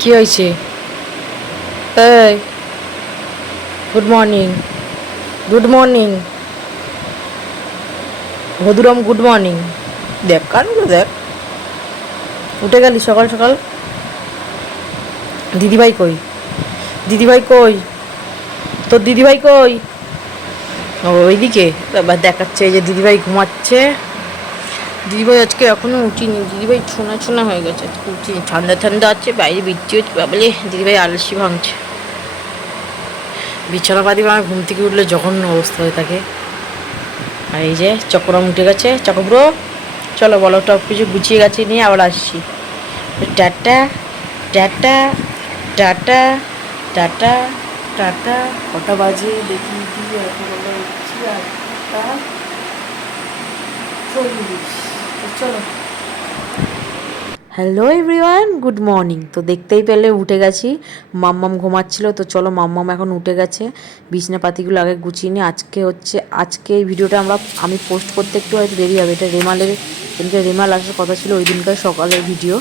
কি হয়েছে? এই, good morning. Good morning Madhuram, good morning. দেখ কানগুলো দেখ। উঠে গেলি সকাল সকাল? দিদিভাই কই? দিদিভাই কই? তোর দিদিভাই কই? ও ওইদিকে আবার দেখাচ্ছে। এই যে দিদিভাই ঘুমাচ্ছে। দিদিভাই আজকে এখনো উঠিনি। দিদিভাই ছোনা ছোনা হয়ে গেছে, আজকে উঠিনি। ঠান্ডা ঠান্ডা আছে, বাইরে বৃষ্টি হচ্ছে। বাবলে দিদিভাই আলসি ভাঙছে। বিছানাপাতি আমার ঘুম থেকে উঠলে জঘন্য অবস্থা হয়ে থাকে। আর এই যে চক্রম উঠে গেছে। চক্রব্রো চলো, বলো সব কিছু গুছিয়ে গেছে নিয়ে আবার আসছি। Tata tata tata tata tata. কটা বাজে দেখি দিয়ে এখন আমরা উঠছি। আর 8:40। চলো। Hello everyone, good morning. তো দেখতেই পেলে উঠে গেছি। মাম্মাম ঘুমাচ্ছিল, তো চলো মাম্মাম এখন উঠে গেছে। বিছনাপাতিগুলো আগে গুছিয়ে নিই। আজকে এই ভিডিওটা আমি পোস্ট করতে একটু হয়তো দেরি হবে। এটা রেমালের, যেদিনকে রেমাল আসার কথা ছিল ওই দিনকার সকালের ভিডিও।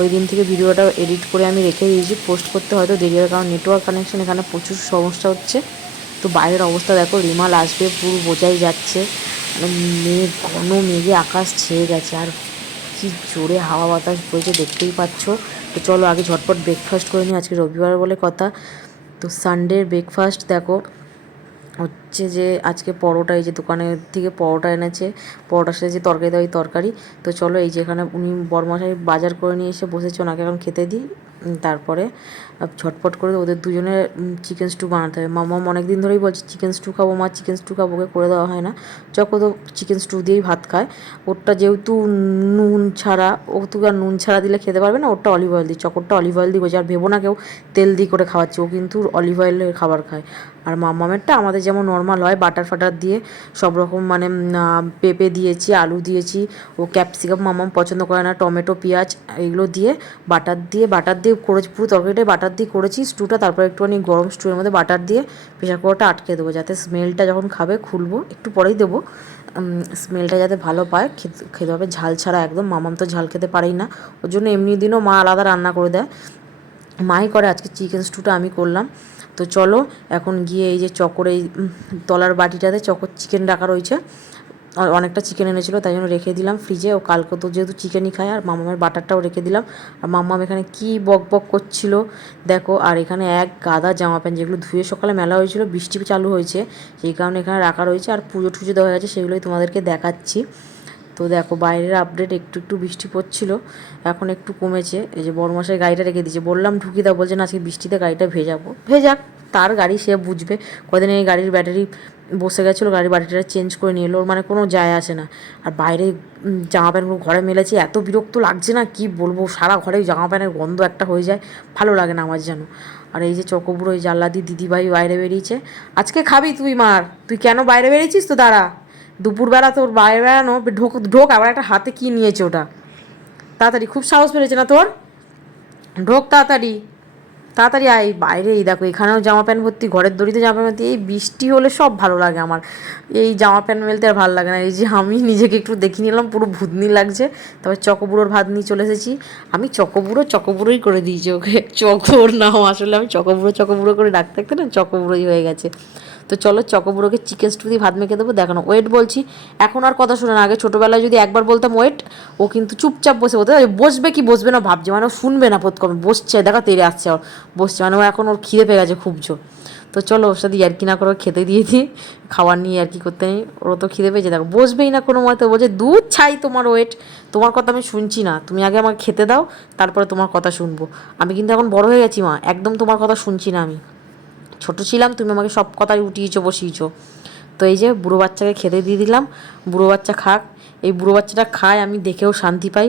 ওই দিন থেকে ভিডিওটা এডিট করে আমি রেখে দিয়েছি। পোস্ট করতে হয়তো দেরি হবে, কারণ নেটওয়ার্ক কানেকশন এখানে প্রচুর সমস্যা হচ্ছে। তো বাইরের অবস্থা দেখো, রেমাল আসবে পুরো বোঝাই যাচ্ছে। মানে মেঘ, ঘন মেঘে আকাশ ছেয়ে গেছে। আর কি জোরে হাওয়া বাতাস বইছে দেখতেই পাচ্ছ। তো চলো আগে ঝটপট ব্রেকফাস্ট করে নিই, আজকে রবিবার বলে কথা। তো সানডের ব্রেকফাস্ট দেখো হচ্ছে যে আজকে পরোটা, এই যে দোকানের থেকে পরোটা এনেছে। পরোটার সাথে যে তরকারি দেয় ওই তরকারি। তো চলো, এই যে এখানে উনি বরমশাই বাজার করে নিয়ে এসে বসেছে, ওনাকে এখন খেতে দিই। তারপরে ঝটপট করে ওদের দুজনের চিকেন স্টু বানাতে হবে। মাম্মাম অনেক দিন ধরেই বলছে চিকেন স্টু খাবো মা, চিকেন স্টু খাবো, ওকে করে দেওয়া হয় না। চকো তো চিকেন স্টু দিয়েই ভাত খায়। ওরটা যেহেতু নুন ছাড়া, ও তো আর নুন ছাড়া দিলে খেতে পারবে না, ওরটা অলিভ অয়েল দিই। চকরটা অলিভ অয়েল দিয়ে বলছে, আর ভেবো না কেউ তেল দিয়ে করে খাওয়াচ্ছে, ও কিন্তু অলিভ অয়েলের খাবার খায়। আর মাম্মামেরটা আমাদের যেমন নর্মাল হয়, বাটার ফাটার দিয়ে সব রকম, মানে পেঁপে দিয়েছি, আলু দিয়েছি। ও ক্যাপসিকাম মাম্মাম পছন্দ করে না, টমেটো পেঁয়াজ এগুলো দিয়ে বাটার দিয়ে করেছি। পুরো তরকারিটাই বাটার দিয়ে করেছি স্টুটা। তারপর একটুখানি গরম স্টুয়ের মধ্যে বাটার দিয়ে প্রেশার কুকারটা আটকে দেবো, যাতে স্মেলটা যখন খাবে, খুলবো একটু পরেই দেবো, স্মেলটা যাতে ভালো পায়। খেতে হবে ঝাল ছাড়া একদম। মামাম তো ঝাল খেতে পারেই না, ওর জন্য এমনি দিনও মা আলাদা রান্না করে দেয়। মাই করে, আজকে চিকেন স্টুটা আমি করলাম। তো চলো এখন গিয়ে এই যে চকর, এই তলার বাটিটাতে চকর চিকেন রাখা রয়েছে। অনেকটা চিকেন এনেছিলো, তাই জন্য রেখে দিলাম ফ্রিজে। ও কালকে তো যেহেতু চিকেনই খায়। আর মামামের বাটারটাও রেখে দিলাম। আর মাম্মাম এখানে কি বক বক করছিল দেখো। আর এখানে এক গাদা জামা প্যান্ট, যেগুলো ধুয়ে সকালে মেলা হয়েছিল, বৃষ্টি চালু হয়েছে সেই কারণে এখানে রাখা রয়েছে। আর পুজো টুজো দেওয়া গেছে, সেগুলোই তোমাদেরকে দেখাচ্ছি। তো দেখো বাইরের আপডেট, একটু একটু বৃষ্টি পড়ছিল, এখন একটু কমেছে। এই যে বড়মশাই গাড়িটা রেখে দিয়েছে, বললাম ঢুকি দাও, বলছে না আজকে বৃষ্টিতে গাড়িটা ভেজাবো। ভেজাক, তার গাড়ি, সে বুঝবে। কদিন এই গাড়ির ব্যাটারি বসে গেছিলো, গাড়ির ব্যাটারিটা চেঞ্জ করে নিয়ে এলো, ওর মানে কোনো যায় আসে না। আর বাইরে জামা প্যান্টগুলো ঘরে মেলেছি, এত বিরক্ত লাগছে না কি বলবো, সারা ঘরে জামা প্যান্টের গন্ধ একটা হয়ে যায়, ভালো লাগে না আমার যেন। আর এই যে চকোবুড়ো, ওই জানলা দিয়ে দিদিভাই বাইরে বেরিয়েছে। আজকে খাবি তুই মার? তুই কেন বাইরে বেরিয়েছিস? তো দাঁড়া, দুপুরবেলা তোর বাইরে বেড়ানো, ঢোক ঢোক। আবার একটা হাতে কি নিয়েছে ওটা? তাড়াতাড়ি, খুব সাহস পেরেছে না তোর? ঢোক তাড়াতাড়ি, তাড়াতাড়ি আয় বাইরে। এই দেখো এখানেও জামা প্যান্ট ভর্তি, ঘরের দড়িতে জামা প্যান্ট ভর্তি। এই বৃষ্টি হলে সব ভালো লাগে আমার, এই জামা প্যান্ট মেলতে আর ভালো লাগে না। এই যে আমি নিজেকে একটু দেখে নিলাম, পুরো ভূতনি লাগছে। তারপর চকোবুড়োর ভাত নিয়ে চলে এসেছি। আমি চকোবুড়োই করে দিয়েছি ওকে। চকোর নাম আসলে আমি চকোবুড়ো করে ডাকতে ডাকতে না চকোবুড়োই হয়ে গেছে। তো চলো চকোবুড়োকে চিকেন স্টু দিয়ে ভাত মেখে দেবো। দেখানো ওয়েট বলছি, এখন আর কথা শোনে না। আগে ছোটোবেলায় যদি একবার বলতাম ওয়েট, ও কিন্তু চুপচাপ বসে বলতে, বসবে কি বসবে না ভাবছে, মানে ও শুনবে না প্রথমে। বসছে দেখা, তেড়ে আসছে, ওর বসছে, মানে ও এখন ওর খিদে পেয়ে গেছে খুব জোর। তো চলো ওর সাথে ইয়ার্কি না করে খেতে দিয়ে দিই, খাবার নিয়ে ইয়ার্কি করতে নেই। ওর তো খিদে পেয়েছে, দেখো বসবেই না কোনো মতে। বলছে দুধ ছাই তোমার ওয়েট, তোমার কথা আমি শুনছি না, তুমি আগে আমাকে খেতে দাও, তারপরে তোমার কথা শুনবো। আমি কিন্তু এখন বড় হয়ে গেছি মা, একদম তোমার কথা শুনছি না আমি। ছোট ছিলাম, তুমি আমাকে সব কথাই উঠিয়েছো বসিয়েছো। তো এই যে বুড়ো বাচ্চাকে খেতে দিয়ে দিলাম, বুড়ো বাচ্চা খাক। এই বুড়ো বাচ্চাটা খায়, আমি দেখেও শান্তি পাই।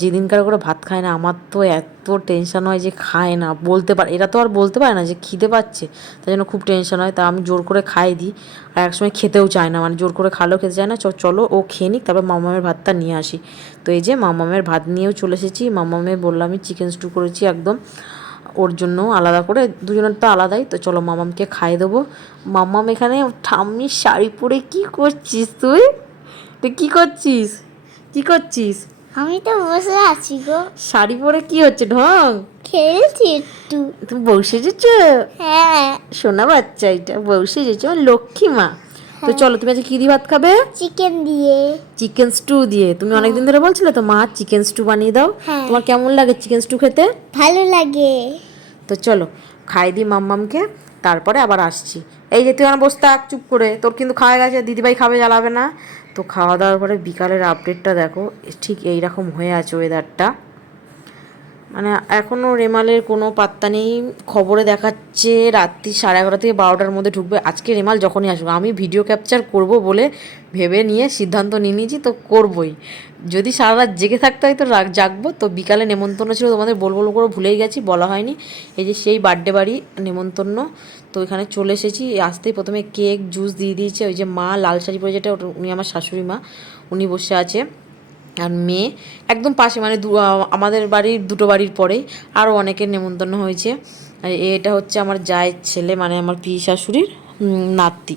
যেদিনকার করে ভাত খায় না, আমার তো এত টেনশন হয় যে খায় না, বলতে পারে, এরা তো আর বলতে পারে না যে খিদে পাচ্ছে, তাই জন্য খুব টেনশন হয়। তা আমি জোর করে খাই দিই। আর একসময় খেতেও চায় না, মানে জোর করে খালেও খেতে চায় না। চলো ও খেয়ে নিক, তারপর মামামের ভাতটা নিয়ে আসি। তো এই যে মামামের ভাত নিয়েও চলে এসেছি। মামামে বললাম আমি চিকেন স্টু করেছি একদম, ওর জন্য আলাদা করে, দুজনের তো আলাদাই। তো চলো মামামকে খাইয়ে দেবো। মামাম এখানে ঠাম্মির শাড়ি পরে কি করছিস তুই? তুই কি করছিস? কি করছিস? আমি তো বসে আছি গো। শাড়ি পরে কি হচ্ছে ঢং? খেলছি একটু। তুমি বউ সেজেছো? হ্যাঁ। সোনা বাচ্চা, এটা বউ সেজেছো, আমার লক্ষ্মী মা। তো চলো, তুমি আজকে কি দিয়ে ভাত খাবে? চিকেন দিয়ে। চিকেন স্টু দিয়ে। তুমি অনেকদিন ধরে বলছিলে তো মা চিকেন স্টু বানিয়ে দাও। হ্যাঁ। তোমার কেমন লাগে চিকেন স্টু খেতে? ভালো লাগে। তো চলো খাই দিই মাম্মামকে, তারপরে আবার আসছি। এই যে তুই আমার বসে থাক চুপ করে, তোর কিন্তু খাওয়া গেছে, দিদিভাই খাবে, জ্বালাবে না। তো খাওয়া দাওয়ার পরে বিকালের আপডেটটা দেখো, ঠিক এইরকম হয়ে আছে ওয়েদারটা। মানে এখনও রেমালের কোনো পাত্তা নেই। খবরে দেখাচ্ছে রাত্রি 11:30 থেকে 12টার মধ্যে ঢুকবে। আজকে রেমাল যখনই আসবে, আমি ভিডিও ক্যাপচার করব বলে ভেবে নিয়ে সিদ্ধান্ত নিয়ে নিয়েছি, তো করবই। যদি সারা রাত জেগে থাকতে হয় তো জাগবো। তো বিকালে নেমন্তন্ন ছিল, তোমাদের বলবো করে ভুলেই গেছি, বলা হয়নি। এই যে সেই বার্থডে বাড়ি নেমন্তন্ন, তো এখানে চলে এসেছি। আসতেই প্রথমে কেক জুস দিয়ে দিয়েছে। ওই যে মা লাল শাড়ি পরে, যেটা উনি আমার শাশুড়ি মা, উনি বসে আছে। আর মেয়ে একদম পাশে, মানে আমাদের বাড়ির দুটো বাড়ির পরেই আরও অনেকের নেমন্তন্ন হয়েছে। আর এটা হচ্ছে আমার জায়ের ছেলে, মানে আমার পিসি শাশুড়ির নাতি।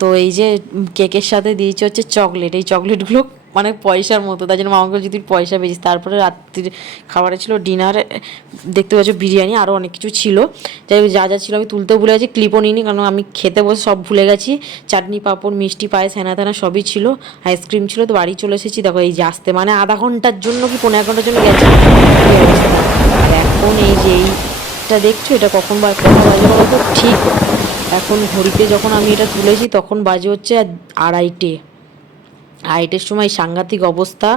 তো এই যে কেকের সাথে দিয়েছে হচ্ছে চকলেট। এই চকলেটগুলো মানে পয়সার মতো, তাই জন্য মামাকে যদি পয়সা বেশি। তারপরে রাত্রির খাবারে ছিল ডিনার, দেখতে পাচ্ছ বিরিয়ানি, আরও অনেক কিছু ছিল। যাই হোক, যা যা ছিল আমি তুলতেও ভুলে গেছি, ক্লিপও নিইনি, কারণ আমি খেতে বসে সব ভুলে গেছি। চাটনি পাঁপড় মিষ্টি পায়েস হেনা তেনা সবই ছিল, আইসক্রিম ছিল। তো বাড়ি চলে এসেছি, দেখো এই যে আসতে মানে আধা ঘন্টার জন্য কি 15 ঘন্টার জন্য গেছি, এই অবস্থা। আর এখন এই যে এইটা দেখছো, এটা কখন বাজে বলো তো? ঠিক এখন ঘড়িতে যখন আমি এটা তুলেছি তখন বাজে হচ্ছে 2:30 সময়। সাংঘাতিক অবস্থা।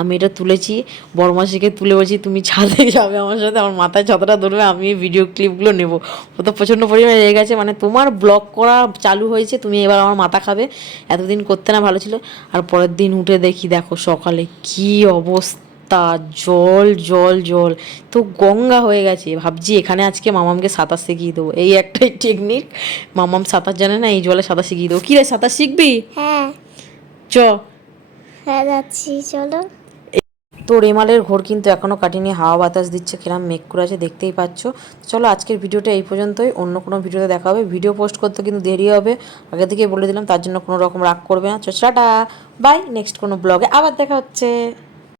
আমি এটা তুলেছি, বড়মাসিকে তুলে বলছি তুমি ছাদে যাবে আমার সাথে, আমার মাথায় ছাতাটা ধরবে, আমি এই ভিডিও ক্লিপগুলো নেবো। ও তো প্রচণ্ড পরিমাণে রেগে গেছে, মানে তোমার ব্লগ করা চালু হয়েছে, তুমি এবার আমার মাথা খাবে, এতদিন করতে না ভালো ছিল। আর পরের দিন উঠে দেখি, দেখো সকালে কি অবস্থা, জল জল জল, তো গঙ্গা হয়ে গেছে। ভাবছি এখানে আজকে মামামকে সাঁতার শিখিয়ে দেবো, এই একটাই টেকনিক। মামাম সাঁতার জানে না, এই জলে সাঁতার শিখিয়ে দেবো। কী রে, সাঁতার শিখবি? হ্যাঁ। চ। হ্যাঁ যাচ্ছি, চলো। তো রেমালের ঘোর কিন্তু এখনও কাটেনি, হাওয়া বাতাস দিচ্ছে, কিরম মেঘ করে আছে দেখতেই পাচ্ছ। চলো আজকের ভিডিওটা এই পর্যন্তই, অন্য কোনো ভিডিওতে দেখা হবে। ভিডিও পোস্ট করতে কিন্তু দেরি হবে, আগে থেকে বলে দিলাম, তার জন্য কোনো রকম রাগ করবে না। টাটা, বাই, নেক্সট কোনো ব্লগে আবার দেখা হচ্ছে।